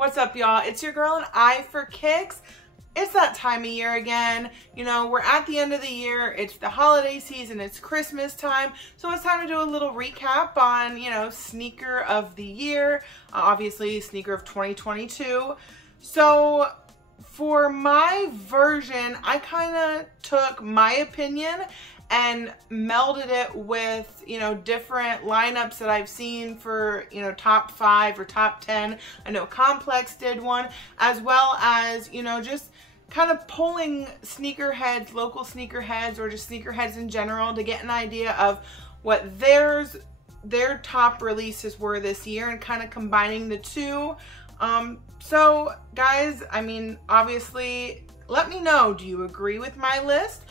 What's up, y'all? It's your girl AnEyeIVKicks. It's that time of year again. You know, we're at the end of the year. It's the holiday season. It's Christmas time. So it's time to do a little recap on, you know, sneaker of the year. Obviously, sneaker of 2022. So for my version, I kind of took my opinion and melded it with, you know, different lineups that I've seen for, you know, top 5 or top 10. I know Complex did one, as well as, you know, just kind of polling sneakerheads, local sneakerheads, or just sneakerheads in general to get an idea of what their top releases were this year and kind of combining the two. So guys, I mean, obviously, let me know, do you agree with my list?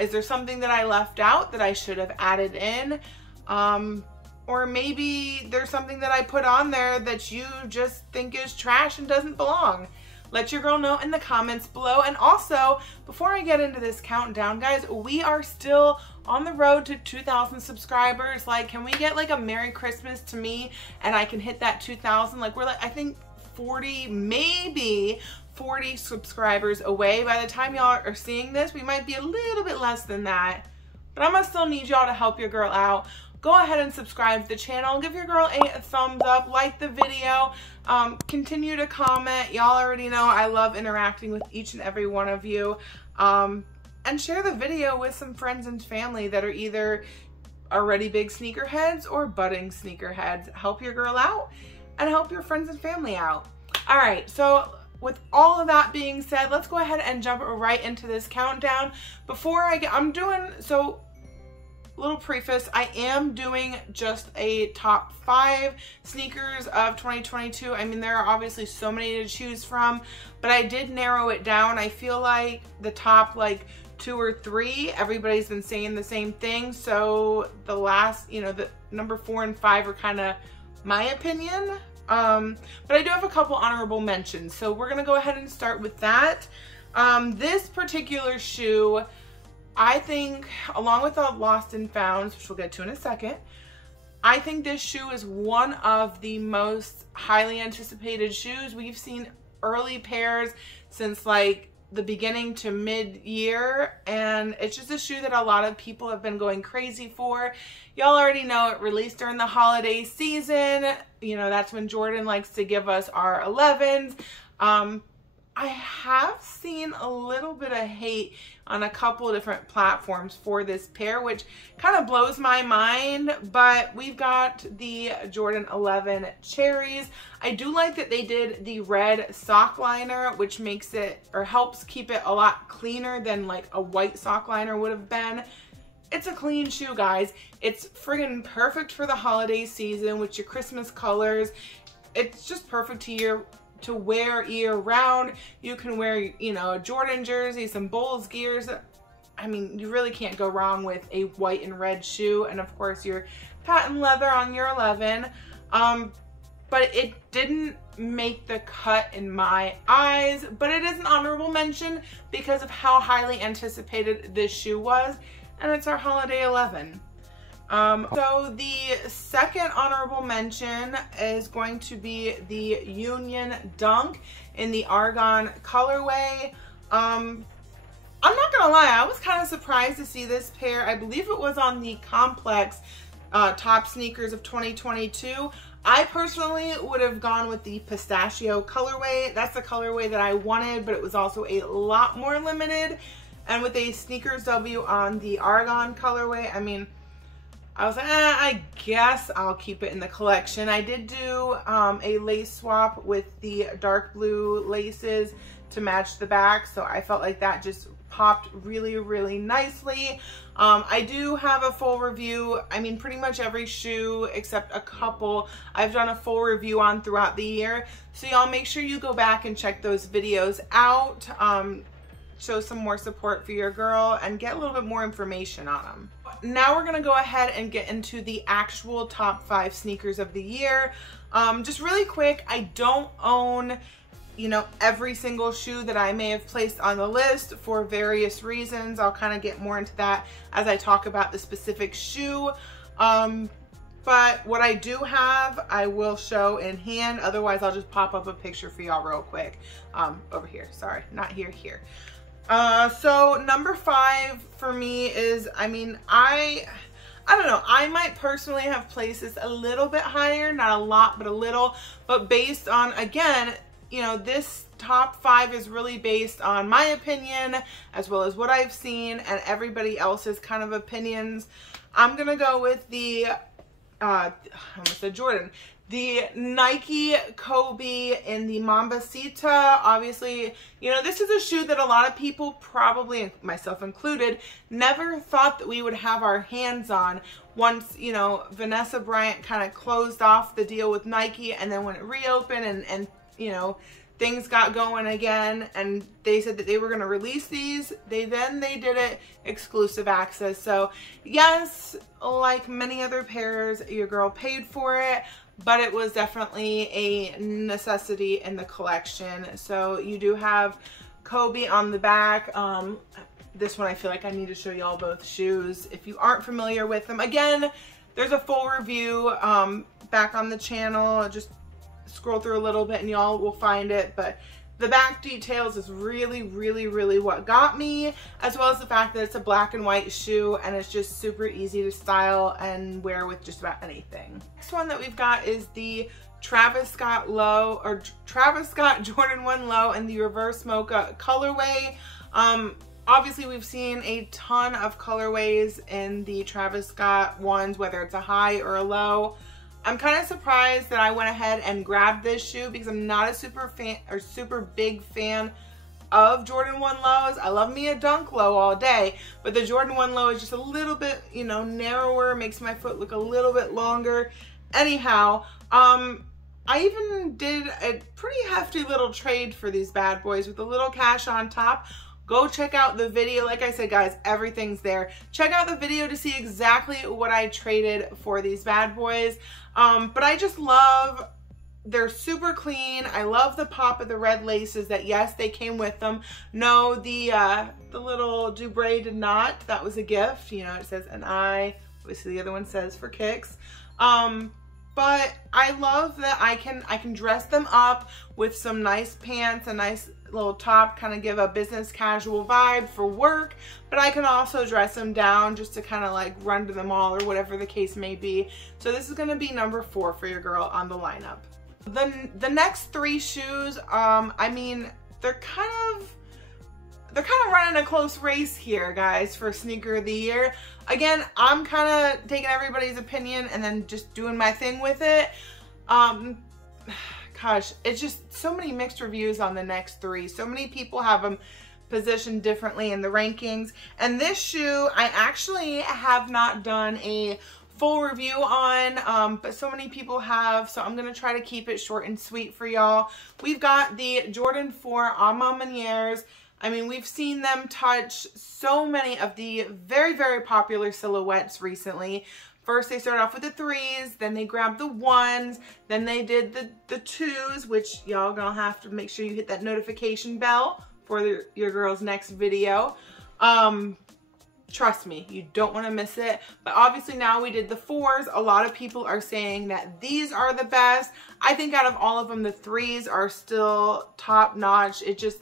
Is there something that I left out that I should have added in? Or maybe there's something that I put on there that you just think is trash and doesn't belong. Let your girl know in the comments below. And also, before I get into this countdown, guys, we are still on the road to 2,000 subscribers. Like, can we get like a Merry Christmas to me and I can hit that 2,000? Like, we're like, I think 40, maybe 40 subscribers away. By the time y'all are seeing this, we might be a little bit less than that, but I'm gonna still need y'all to help your girl out. Go ahead and subscribe to the channel, give your girl a thumbs up, like the video, continue to comment. Y'all already know I love interacting with each and every one of you, and share the video with some friends and family that are either already big sneakerheads or budding sneakerheads. Help your girl out and help your friends and family out. All right, so with all of that being said, let's go ahead and jump right into this countdown. Before I get, little preface, I am doing just a top 5 sneakers of 2022. I mean, there are obviously so many to choose from, but I did narrow it down. I feel like the top like 2 or 3, everybody's been saying the same thing. So the last, you know, the number 4 and 5 are kind of my opinion. But I do have a couple honorable mentions. So we're gonna go ahead and start with that. This particular shoe, I think, along with the Lost and Founds, which we'll get to in a second, I think this shoe is one of the most highly anticipated shoes. We've seen early pairs since like the beginning to mid-year, and it's just a shoe that a lot of people have been going crazy for. Y'all already know it released during the holiday season. You know, that's when Jordan likes to give us our 11s. I have seen a little bit of hate on a couple of different platforms for this pair, which kind of blows my mind, but we've got the Jordan 11 Cherries. I do like that they did the red sock liner, which makes it, or helps keep it a lot cleaner than like a white sock liner would have been. It's a clean shoe, guys. It's friggin' perfect for the holiday season with your Christmas colors. It's just perfect to wear year round. You can wear, you know, a Jordan jersey, some Bulls gears. I mean, you really can't go wrong with a white and red shoe, and of course your patent leather on your 11. But it didn't make the cut in my eyes, but it is an honorable mention because of how highly anticipated this shoe was, and it's our holiday 11. So the second honorable mention is going to be the Union Dunk in the Argon colorway. I'm not gonna lie, I was kind of surprised to see this pair. I believe it was on the Complex top sneakers of 2022. I personally would have gone with the pistachio colorway. That's the colorway that I wanted, but it was also a lot more limited. And with a Sneakers W on the Argon colorway, I mean, I was like, I guess I'll keep it in the collection. I did do a lace swap with the dark blue laces to match the back, so I felt like that just popped really, really nicely. I do have a full review. I mean, pretty much every shoe except a couple I've done a full review on throughout the year. So y'all make sure you go back and check those videos out. Show some more support for your girl and get a little bit more information on them. Now we're gonna go ahead and get into the actual top 5 sneakers of the year. Just really quick, I don't own, you know, every single shoe that I may have placed on the list for various reasons. I'll kind of get more into that as I talk about the specific shoe. but what I do have, I will show in hand. Otherwise, I'll just pop up a picture for y'all real quick. Over here, sorry, not here, here. So number 5 for me is, I mean, I don't know, I might personally have placed this a little bit higher, not a lot, but a little, but based on, again, you know, this top 5 is really based on my opinion as well as what I've seen and everybody else's kind of opinions. I'm gonna go with the I almost said Jordan, the Nike Kobe in the Mambacita. Obviously, you know, this is a shoe that a lot of people, probably myself included, never thought that we would have our hands on once, you know, Vanessa Bryant kind of closed off the deal with Nike, and then when it reopened and you know, things got going again and they said that they were going to release these, they did it exclusive access. So yes, like many other pairs, your girl paid for it, but it was definitely a necessity in the collection. So you do have Kobe on the back. This one I feel like I need to show y'all both shoes if you aren't familiar with them. Again, there's a full review back on the channel. Just scroll through a little bit and y'all will find it, but the back details is really what got me, as well as the fact that it's a black and white shoe and it's just super easy to style and wear with just about anything. Next one that we've got is the Travis Scott Low, or Travis Scott Jordan 1 Low in the reverse mocha colorway. Obviously we've seen a ton of colorways in the Travis Scott ones, whether it's a high or a low. I'm kind of surprised that I went ahead and grabbed this shoe because I'm not a super big fan of Jordan 1 lows. I love me a Dunk Low all day, but the Jordan 1 Low is just a little bit, you know, narrower, makes my foot look a little bit longer. Anyhow, I even did a pretty hefty little trade for these bad boys with a little cash on top. Go check out the video. Like I said, guys, everything's there. Check out the video to see exactly what I traded for these bad boys. But I just love, they're super clean. I love the pop of the red laces that, yes, they came with them. No, the little Dubray did not. That was a gift. You know, it says AnEye. Obviously, the other one says for kicks. But I love that I can dress them up with some nice pants, a nice little top, kind of give a business casual vibe for work, but I can also dress them down just to kind of like run to the mall or whatever the case may be. So this is going to be number 4 for your girl on the lineup. The next 3 shoes, I mean, they're kind of running a close race here, guys, for sneaker of the year. Again, I'm kind of taking everybody's opinion and then just doing my thing with it. Gosh, it's just so many mixed reviews on the next 3. So many people have them positioned differently in the rankings. And this shoe, I actually have not done a full review on, but so many people have, so I'm going to try to keep it short and sweet for y'all. We've got the Jordan 4 A Ma Manières. I mean, we've seen them touch so many of the very popular silhouettes recently. First, they started off with the 3s, then they grabbed the 1s, then they did the 2s, which y'all gonna have to make sure you hit that notification bell for your girl's next video. Trust me, you don't want to miss it. But obviously now we did the 4s. A lot of people are saying that these are the best. I think out of all of them, the 3s are still top notch. It just,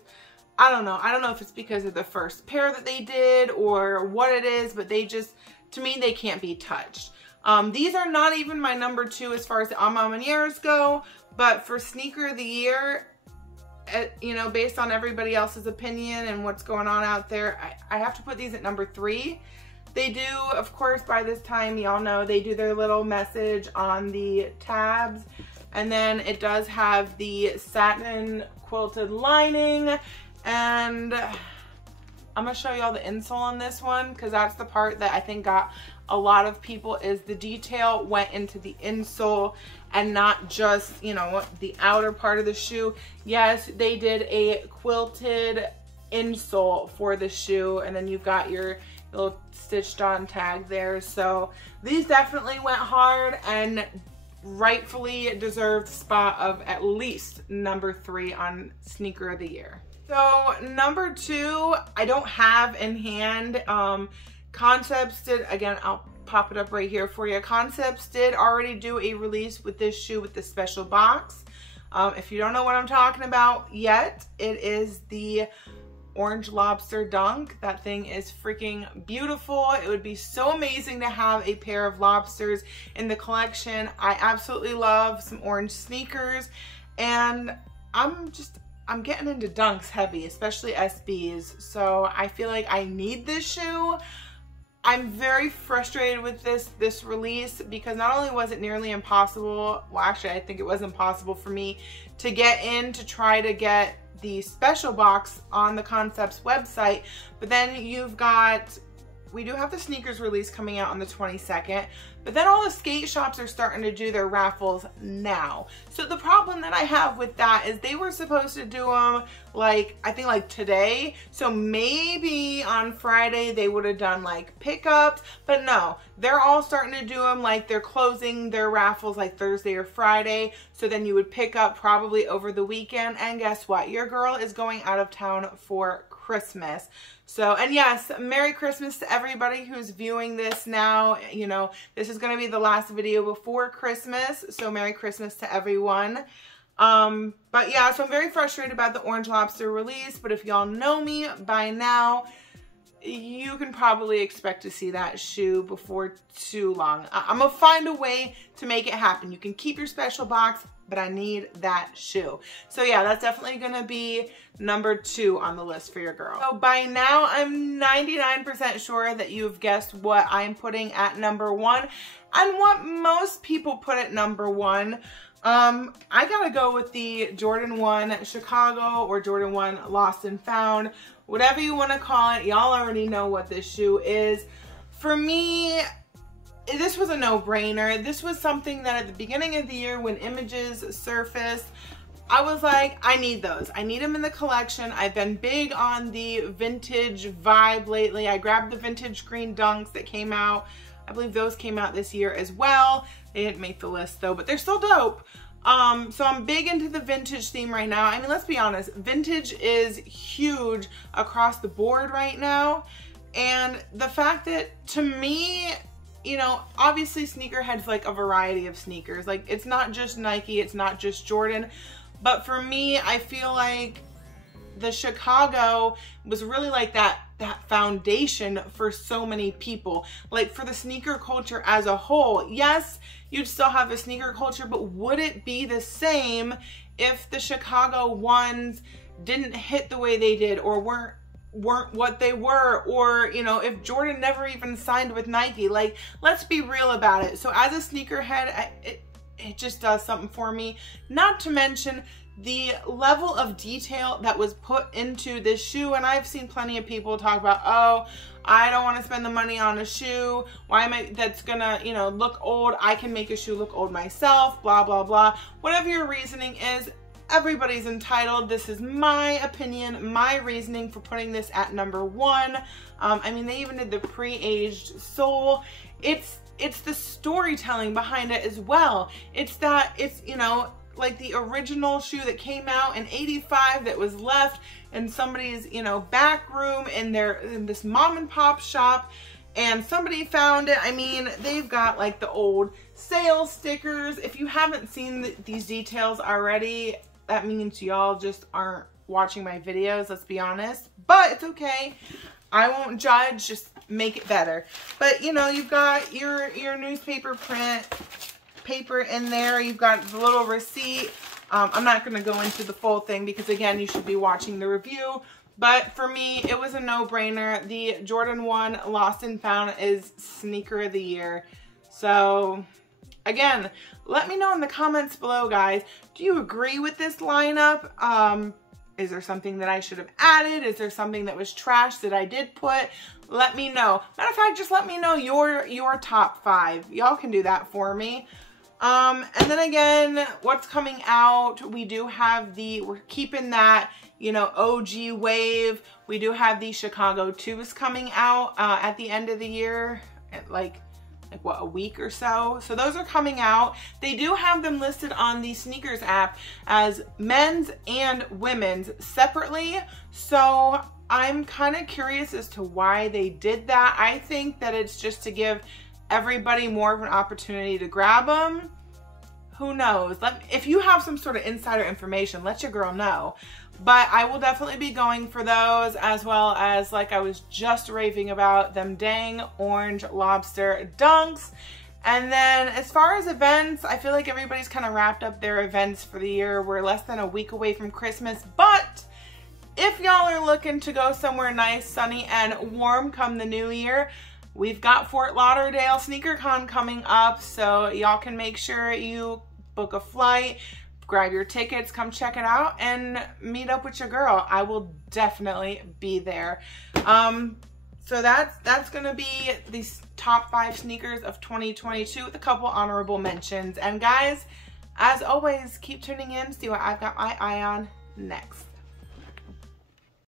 I don't know. I don't know if it's because of the first pair that they did or what it is, but they just, to me, they can't be touched. These are not even my number 2 as far as the A Ma Manières go, but for sneaker of the year, you know, based on everybody else's opinion and what's going on out there, I have to put these at number 3. They do, of course, by this time, y'all know, they do their little message on the tabs, and then it does have the satin quilted lining, and I'm gonna show y'all the insole on this one because that's the part that I think got a lot of people, is the detail went into the insole and not just, you know, the outer part of the shoe. Yes, they did a quilted insole for the shoe, and then you've got your little stitched on tag there. So these definitely went hard and rightfully deserved the spot of at least number 3 on sneaker of the year. So number 2, I don't have in hand. Concepts did, again, I'll pop it up right here for you. Concepts did already do a release with this shoe with the special box. If you don't know what I'm talking about yet, it is the Orange Lobster Dunk. That thing is freaking beautiful. It would be so amazing to have a pair of lobsters in the collection. I absolutely love some orange sneakers, and I'm getting into dunks heavy, especially SBs. So I feel like I need this shoe. I'm very frustrated with this release because not only was it nearly impossible, well actually I think it was impossible for me to get in to try to get the special box on the Concepts website, but then we do have the sneakers release coming out on the 22nd, but then all the skate shops are starting to do their raffles now. So the problem that I have with that is they were supposed to do them like, I think like today. So maybe on Friday they would have done like pickups, but no, they're all starting to do them like they're closing their raffles like Thursday or Friday. So then you would pick up probably over the weekend. And guess what? Your girl is going out of town for Christmas. So, and yes, Merry Christmas to everybody who's viewing this now. You know, this is going to be the last video before Christmas. So Merry Christmas to everyone. But yeah, so I'm very frustrated about the Orange Lobster release, but if y'all know me by now, you can probably expect to see that shoe before too long. I'm gonna find a way to make it happen. You can keep your special box, but I need that shoe. So yeah, that's definitely gonna be number 2 on the list for your girl. So by now, I'm 99% sure that you've guessed what I'm putting at number 1 and what most people put at number 1. I gotta go with the Jordan 1 Chicago or Jordan 1 Lost and Found, whatever you want to call it. Y'all already know what this shoe is. For me, this was a no-brainer. This was something that at the beginning of the year when images surfaced, I was like, I need those. I need them in the collection. I've been big on the vintage vibe lately. I grabbed the vintage green dunks that came out. I believe those came out this year as well. They didn't make the list though, but they're still dope. So I'm big into the vintage theme right now. I mean, let's be honest, vintage is huge across the board right now. And the fact that, to me, you know, obviously sneakerheads like a variety of sneakers. Like, it's not just Nike, it's not just Jordan. But for me, I feel like the Chicago was really like that foundation for so many people. Like, for the sneaker culture as a whole, yes, you'd still have the sneaker culture, but would it be the same if the Chicago ones didn't hit the way they did, or weren't what they were, or, you know, if Jordan never even signed with Nike? Like, let's be real about it. So as a sneakerhead, it just does something for me. Not to mention the level of detail that was put into this shoe. And I've seen plenty of people talk about, oh, I don't want to spend the money on a shoe. Why am I, that's gonna, you know, look old. I can make a shoe look old myself, blah, blah, blah. Whatever your reasoning is, everybody's entitled. This is my opinion, my reasoning for putting this at number 1. I mean, they even did the pre-aged sole. It's the storytelling behind it as well. It's you know, like the original shoe that came out in '85 that was left in somebody's, you know, back room in this mom and pop shop, and somebody found it. I mean, they've got like the old sales stickers. If you haven't seen these details already, that means y'all just aren't watching my videos, let's be honest. But it's okay. I won't judge, just make it better. But, you know, you've got your newspaper print paper in there. You've got the little receipt. I'm not going to go into the full thing because, again, you should be watching the review. But for me, it was a no-brainer. The Jordan 1 Lost and Found is sneaker of the year. So, again, let me know in the comments below, guys. Do you agree with this lineup? Is there something that I should have added? Is there something that was trash that I did put? Let me know. Matter of fact, just let me know your top 5. Y'all can do that for me. And then again, what's coming out? We do have we're keeping that, you know, OG wave. We do have the Chicago 2s coming out at the end of the year, like what, a week or so. So those are coming out. They do have them listed on the sneakers app as men's and women's separately. So I'm kind of curious as to why they did that. I think that it's just to give everybody more of an opportunity to grab them? Who knows? If you have some sort of insider information, let your girl know. But I will definitely be going for those, as well as, like I was just raving about, them dang orange lobster dunks. And then as far as events, I feel like everybody's kind of wrapped up their events for the year. We're less than a week away from Christmas, but if y'all are looking to go somewhere nice, sunny, and warm come the new year, we've got Fort Lauderdale SneakerCon coming up, so y'all can make sure you book a flight, grab your tickets, come check it out, and meet up with your girl. I will definitely be there. So that's gonna be these top 5 sneakers of 2022 with a couple honorable mentions. And guys, as always, keep tuning in to see what I've got my eye on next.